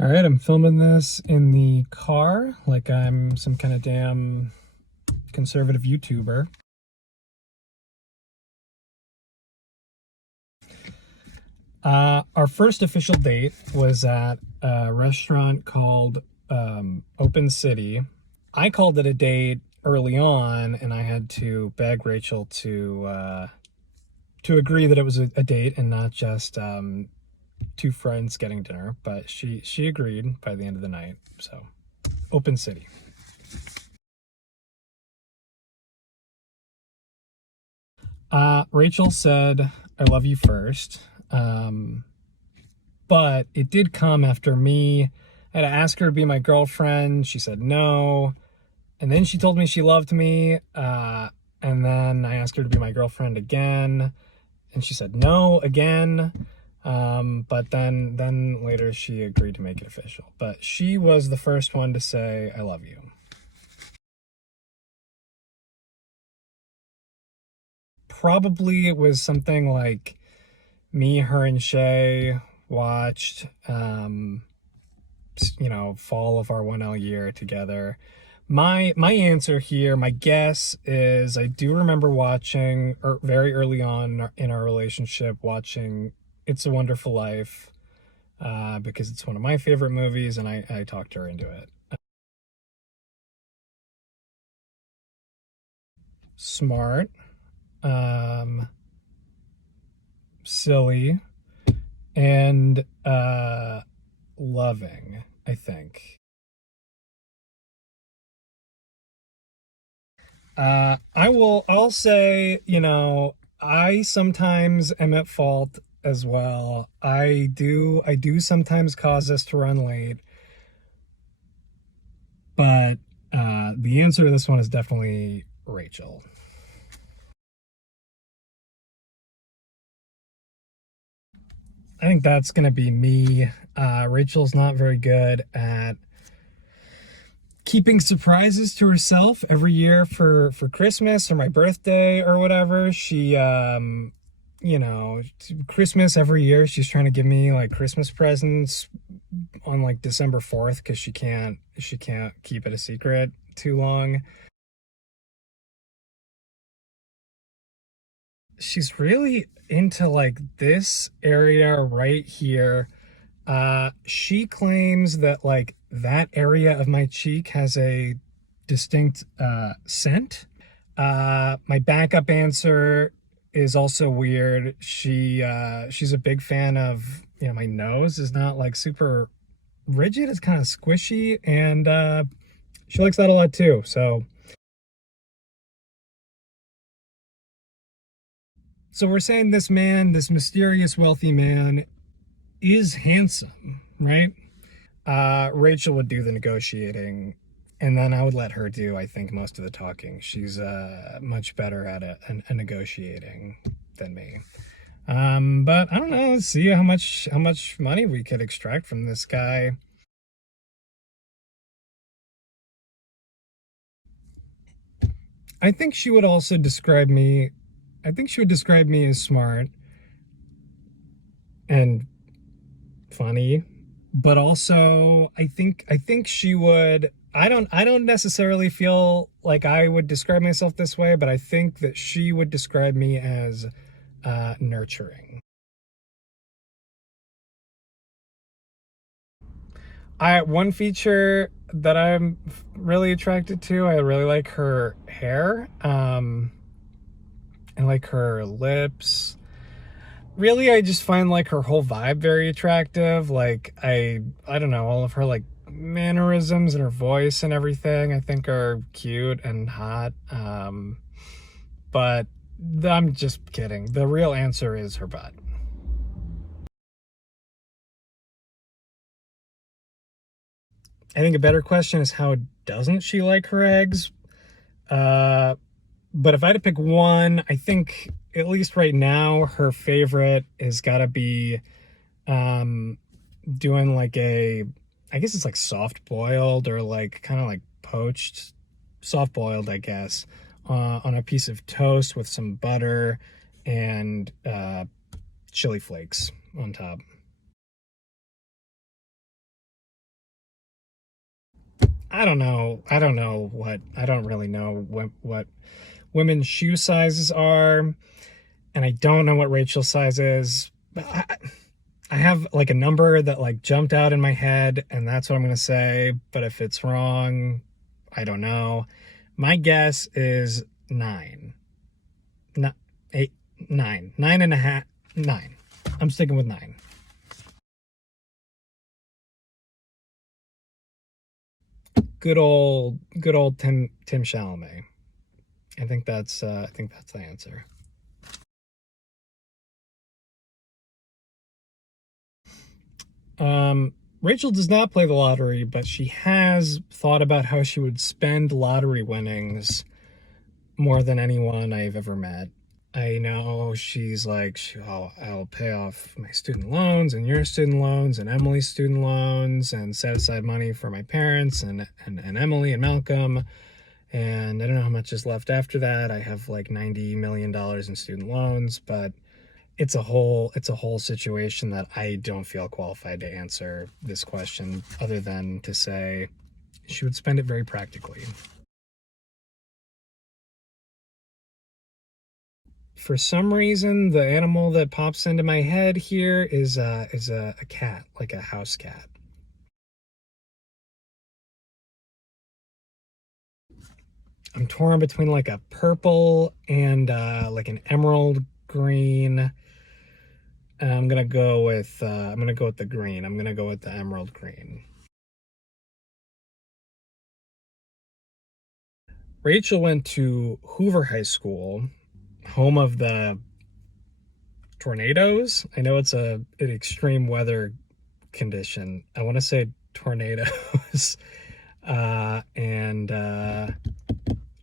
All right, I'm filming this in the car like I'm some kind of damn conservative YouTuber. Our first official date was at a restaurant called Open City. I called it a date early on, and I had to beg Rachel to agree that it was a date and not just two friends getting dinner. But she agreed by the end of the night. So, Open City. Rachel said, "I love you" first. Um, but it did come after me. I had to ask her to be my girlfriend. She said no. And then she told me she loved me. And then I asked her to be my girlfriend again. And she said no again. But then later she agreed to make it official. But she was the first one to say, "I love you." Probably it was something like me, her, and Shay watched, fall of our 1L year together. My answer here, my guess is I do remember watching, or very early on in our relationship, watching It's a Wonderful Life, because it's one of my favorite movies, and I talked her into it. Smart, um, silly, and loving, I think. I'll say, I sometimes am at fault as well. I do sometimes cause us to run late, but the answer to this one is definitely Rachel. I think that's gonna be me. Rachel's not very good at keeping surprises to herself every year for Christmas or my birthday or whatever. She you know, Christmas every year she's trying to give me like Christmas presents on like December 4th because she can't keep it a secret too long. She's really into like this area right here. She claims that like that area of my cheek has a distinct scent. My backup answer is also weird. She's a big fan of, my nose is not like super rigid, it's kind of squishy, and she likes that a lot too. So we're saying this man, this mysterious wealthy man, is handsome, right? Rachel would do the negotiating, and then I would let her do, I think, most of the talking. She's much better at a negotiating than me. But I don't know. Let's see how much money we could extract from this guy. I think she would also describe me. I think she would describe me as smart and funny, but also I think she would. I don't necessarily feel like I would describe myself this way, but I think that she would describe me as nurturing. I One feature that I'm really attracted to, I really like her hair, and like her lips. Really, I just find like her whole vibe very attractive. Like I don't know, all of her like mannerisms and her voice and everything I think are cute and hot. But I'm just kidding. The real answer is her butt. I think a better question is how doesn't she like her eggs? Uh, but if I had to pick one, I think at least right now her favorite has got to be um, doing like I guess it's like soft boiled or like kind of like poached, soft boiled, I guess, on a piece of toast with some butter and chili flakes on top. I don't know. I don't really know what women's shoe sizes are, and I don't know what Rachel's size is. But I have like a number that like jumped out in my head, and that's what I'm gonna say. But if it's wrong, I don't know. My guess is 9. Not 8, 9. 9.5, 9. I'm sticking with 9. Good old Tim Chalamet. I think that's the answer. Rachel does not play the lottery, but she has thought about how she would spend lottery winnings more than anyone I've ever met. I know she's like, I'll pay off my student loans and your student loans and Emily's student loans and set aside money for my parents and Emily and Malcolm. And I don't know how much is left after that. I have like $90 million in student loans, but it's a whole situation that I don't feel qualified to answer this question other than to say she would spend it very practically. For some reason, the animal that pops into my head here is a cat, like a house cat. I'm torn between like a purple and like an emerald green. And I'm gonna go with the green. I'm gonna go with the emerald green. Rachel went to Hoover High School, home of the tornadoes. I know it's an extreme weather condition. I want to say tornadoes. And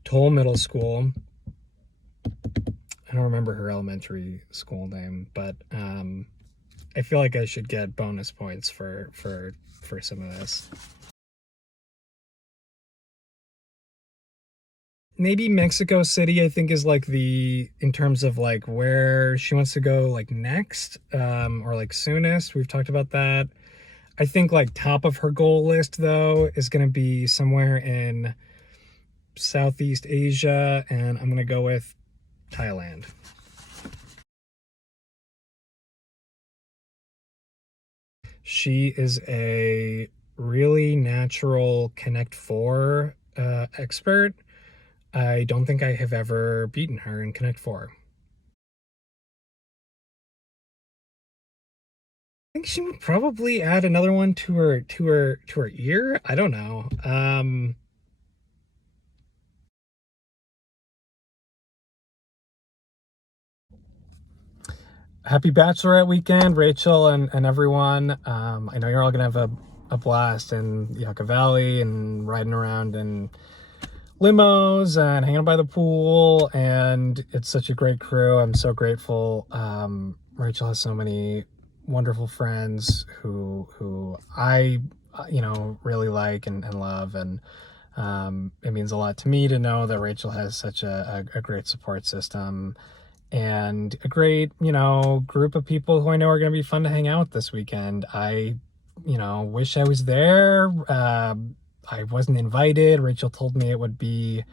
Toll Middle School. I don't remember her elementary school name, but I feel like I should get bonus points for some of this. Maybe Mexico City, I think, is like in terms of like where she wants to go like next, or like soonest. We've talked about that. I think like top of her goal list though is going to be somewhere in Southeast Asia, and I'm going to go with Thailand. She is a really natural Connect Four expert. I don't think I have ever beaten her in Connect Four. I think she would probably add another one to her ear. I don't know. Happy Bachelorette weekend, Rachel and everyone. I know you're all gonna have a blast in Yucca Valley and riding around in limos and hanging by the pool, and it's such a great crew. I'm so grateful. Rachel has so many wonderful friends who I really like and love, and it means a lot to me to know that Rachel has such a great support system and a great group of people who I know are going to be fun to hang out with this weekend. I wish I was there. I wasn't invited. Rachel told me it would be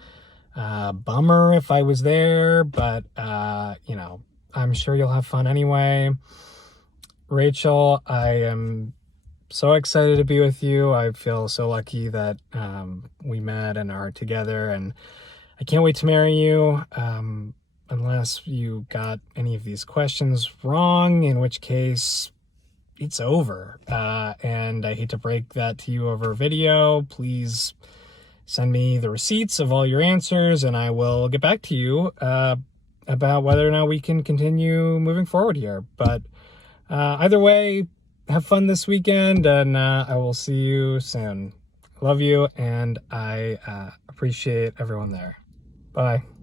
a bummer if I was there, but I'm sure you'll have fun anyway. Rachel, I am so excited to be with you. I feel so lucky that we met and are together, and I can't wait to marry you. Unless you got any of these questions wrong, in which case it's over. And I hate to break that to you over video. Please send me the receipts of all your answers, and I will get back to you about whether or not we can continue moving forward here. But either way, have fun this weekend, and I will see you soon. Love you, and I appreciate everyone there. Bye.